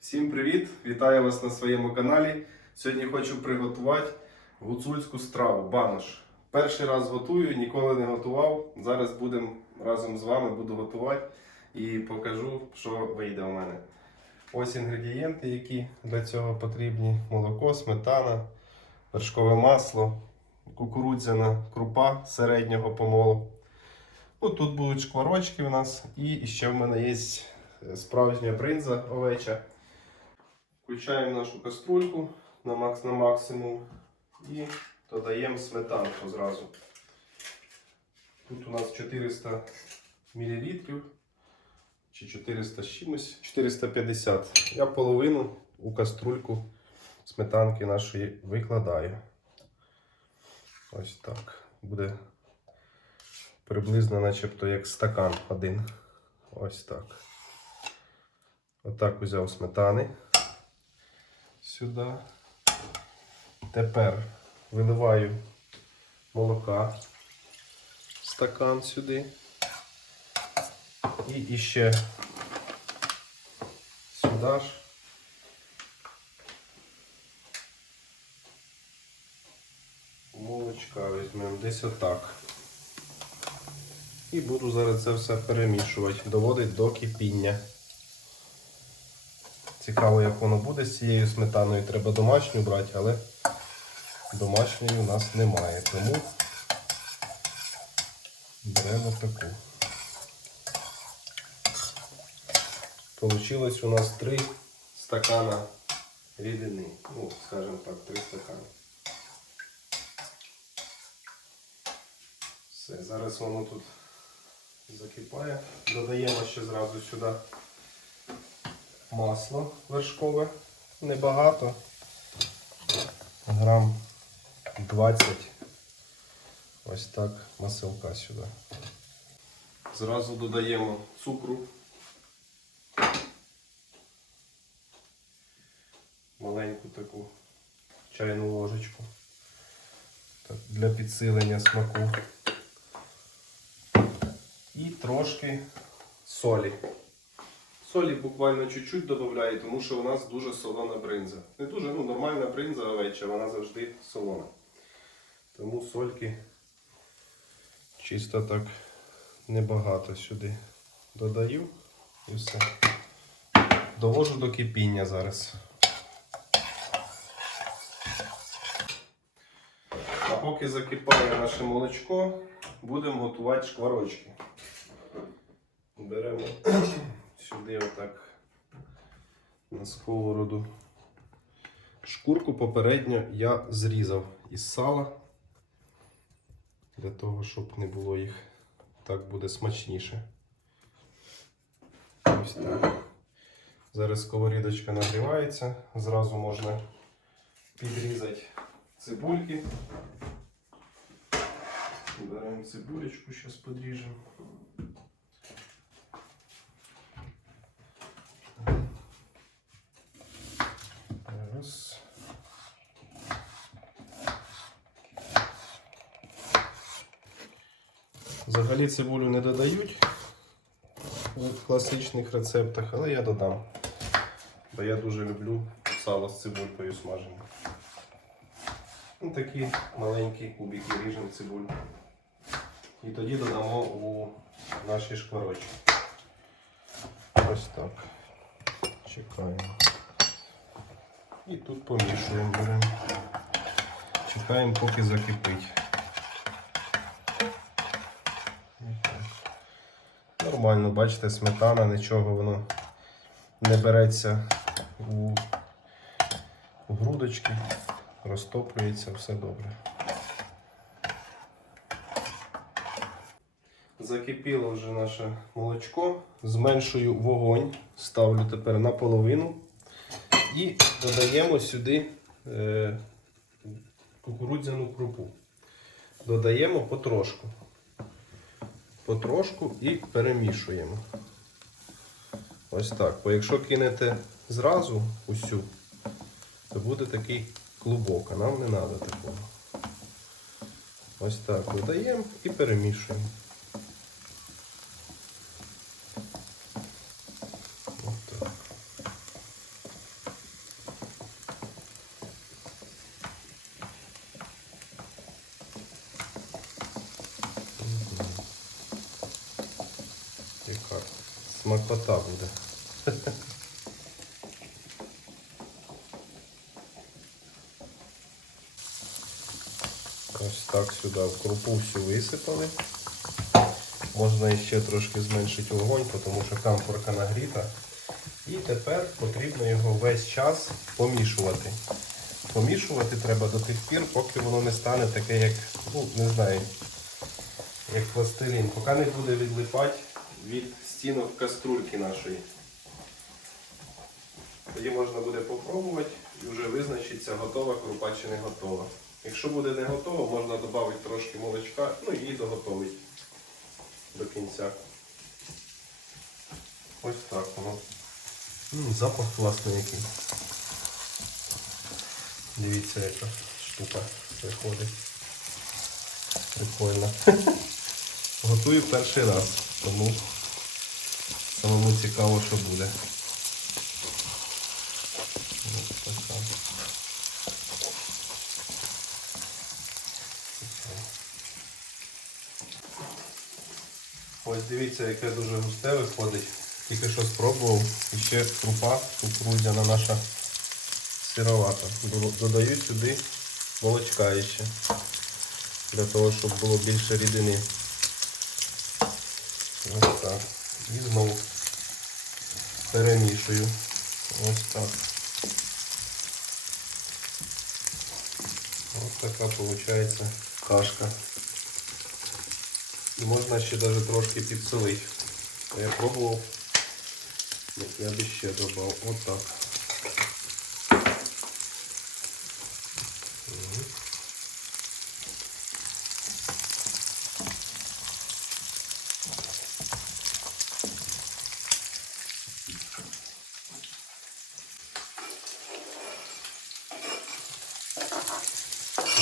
Всім привіт! Вітаю вас на своєму каналі. Сьогодні хочу приготувати гуцульську страву банош. Перший раз готую, ніколи не готував. Зараз будемо разом з вами буду готувати і покажу, що вийде у мене. Ось інгредієнти, які для цього потрібні: молоко, сметана, вершкове масло, кукурудзяна крупа середнього помолу. Ну, тут будуть шкварочки у нас, і ще в мене є справжня бринза овеча. Включаємо нашу каструльку на, макс, на максимум і додаємо сметанку зразу. Тут у нас 400 мл чи 400 з чимось, 450. Я половину у каструльку сметанки нашої викладаю. Ось так. Буде приблизно начебто як стакан один. Ось так. Отак взяв сметани сюди. Тепер виливаю молока стакан сюди. І іще сюди ж. Молочка візьмемо десь отак. І буду зараз це все перемішувати, доводить до кипіння. Цікаво, як воно буде з цією сметаною. Треба домашню брати, але домашньої у нас немає. Тому беремо таку. Получилось у нас 3 стакана рідини. Ну, скажімо так, 3 стакани. Все, зараз воно тут закипає. Додаємо ще зразу сюди масло вершкове. Небагато. Грам 20. Ось так маселка сюди. Зразу додаємо цукру. Маленьку таку чайну ложечку. Для підсилення смаку. І трошки солі. Солі буквально чуть-чуть додаю, тому що у нас дуже солона бринза. Не дуже, ну нормальна бринза овеча, вона завжди солона. Тому сольки чисто так небагато сюди додаю і все. Довожу до кипіння зараз. А поки закипає наше молочко, будемо готувати шкварочки. Беремо сюди отак на сковороду. Шкурку попередньо я зрізав із сала, для того, щоб не було їх. Так буде смачніше. Ось так. Зараз сковорідочка нагрівається, зразу можна підрізати цибульки. Беремо цибулечку, зараз подріжемо. Раз. Взагалі цибулю не додають в класичних рецептах, але я додам. Бо я дуже люблю сало з цибулькою смажене. Ну, такі маленькі кубики ріжемо цибулю. І тоді додамо у наші шкварочки. Ось так. Чекаємо. І тут помішуємо беремо. Чекаємо, поки закипить. Нормально, бачите, сметана, нічого воно не береться у, грудочки, розтоплюється, все добре. Закипіло вже наше молочко. Зменшую вогонь, ставлю тепер наполовину. І додаємо сюди е, кукурудзяну крупу. Додаємо потрошку. Потрошку і перемішуємо. Ось так. Бо якщо кинете зразу усю, то буде такий клубок, а нам не треба такого. Ось так додаємо і перемішуємо. Ось так. Смакота буде. Ось так сюди в крупу всю висипали. Можна ще трошки зменшити вогонь, тому що камфорка нагріта. І тепер потрібно його весь час помішувати. Помішувати треба до тих пір, поки воно не стане таке, як, ну, не знаю, як пластилін. Поки не буде відлипати від стінок каструльки нашої. Тоді можна буде попробувати і вже визначиться, готова крупа чи не готова. Якщо буде не готова, можна додати трошки молочка, ну і доготовити до кінця. Ось так воно. Запах класний який. Дивіться, яка штука виходить. Прикольно. Готую перший раз, тому цікаво, що буде. Ось дивіться, яке дуже густе виходить. Тільки що спробував. І ще крупа кукурудзяна наша сировата. Додаю сюди молочка ще. Для того, щоб було більше рідини. Ось так. І знову перемішую. Ось так. Ось така виходить кашка. І можна ще навіть трошки підсолити. Я пробував. Я би ще додав. Ось Мгм.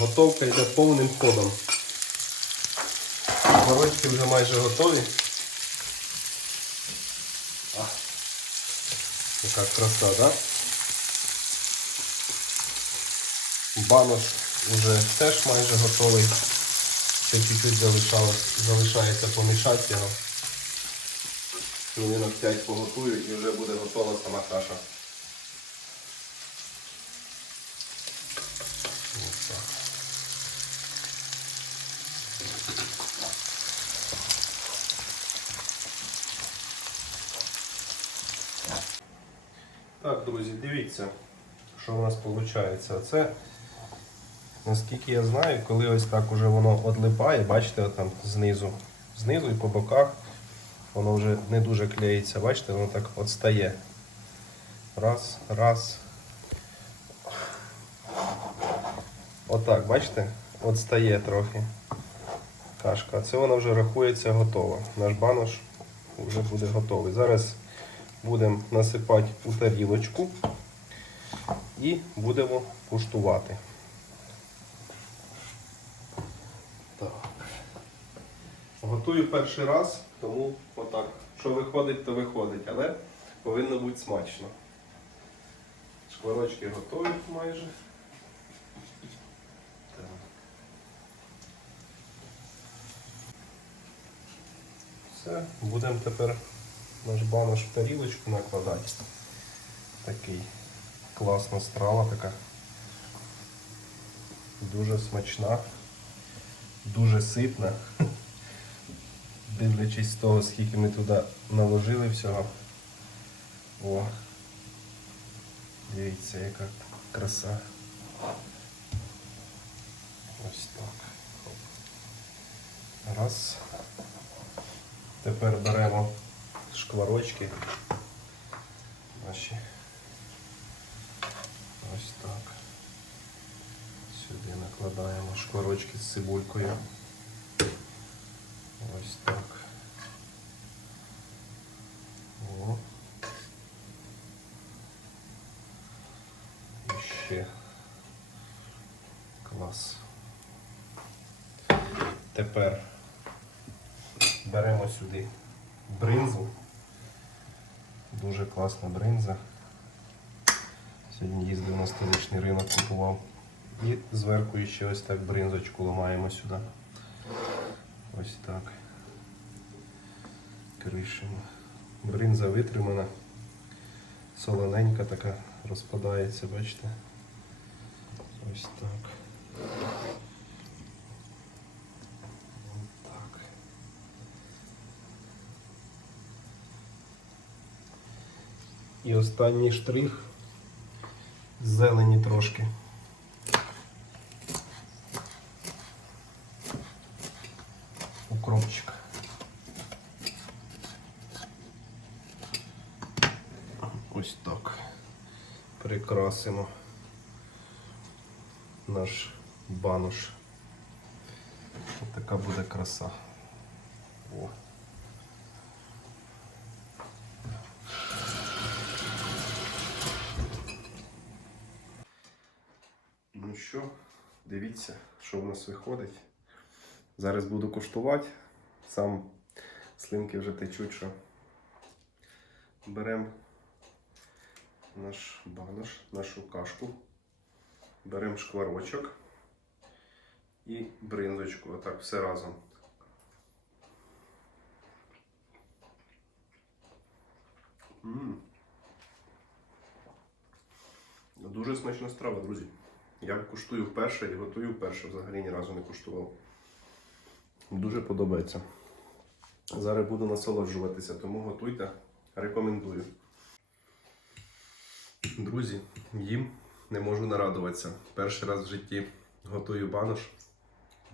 Готовка йде повним ходом. Горочки вже майже готові. А, яка краса, да? Банош вже теж майже готовий. Ще чуть-чуть залишається помішати його. Хвилинок 5 поготую і вже буде готова сама каша. Ось так. Так, друзі, дивіться, що у нас виходить. Це, наскільки я знаю, коли ось так уже воно одлипає, бачите, там знизу, знизу і по боках воно вже не дуже клеїться, бачите, воно так отстає. Раз, раз. Отак, бачите? Отстає трохи кашка. Це вона вже рахується готова. Наш банош вже буде готовий. Зараз будемо насипати у тарілочку і будемо куштувати. Так. Готую перший раз, тому отак. Що виходить, то виходить, але повинно бути смачно. Шкварочки готові майже. Все, будемо тепер наш банош в тарілочку накладати. Такий класна страва така. Дуже смачна, дуже ситна. Дивлячись з того, скільки ми туди наложили всього. О, дивіться, яка краса. Ось так. Раз. Тепер беремо шкварочки наші. Ось так. Сюди накладаємо шкварочки з цибулькою. Ось так. О. І ще. Клас. Тепер беремо сюди бринзу. Дуже класна бринза. Сьогодні їздив на столичний ринок, купував. І зверху ще ось так бринзочку ламаємо сюди. Ось так. Кришимо. Бринза витримана, солоненька така розпадається, бачите? Ось так. І останній штрих зелені трошки. Укропчик. Ось так. Прикрасимо наш банош. Ось така буде краса. О. Ну що, дивіться, що в нас виходить. Зараз буду куштувати. Сам слинки вже течуть, що беремо наш банош, нашу кашку, беремо шкварочок і бринзочку. Отак все разом. М. Дуже смачна страва, друзі. Я куштую вперше і готую вперше, взагалі ні разу не куштував. Дуже подобається. Зараз буду насолоджуватися, тому готуйте, рекомендую. Друзі, їм не можу нарадуватися. Перший раз в житті готую банош.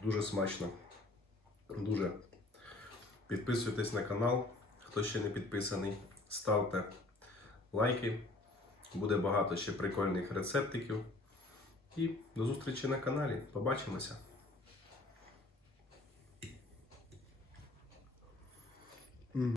Дуже смачно. Дуже. Підписуйтесь на канал, хто ще не підписаний. Ставте лайки. Буде багато ще прикольних рецептиків. І до зустрічі на каналі. Побачимося!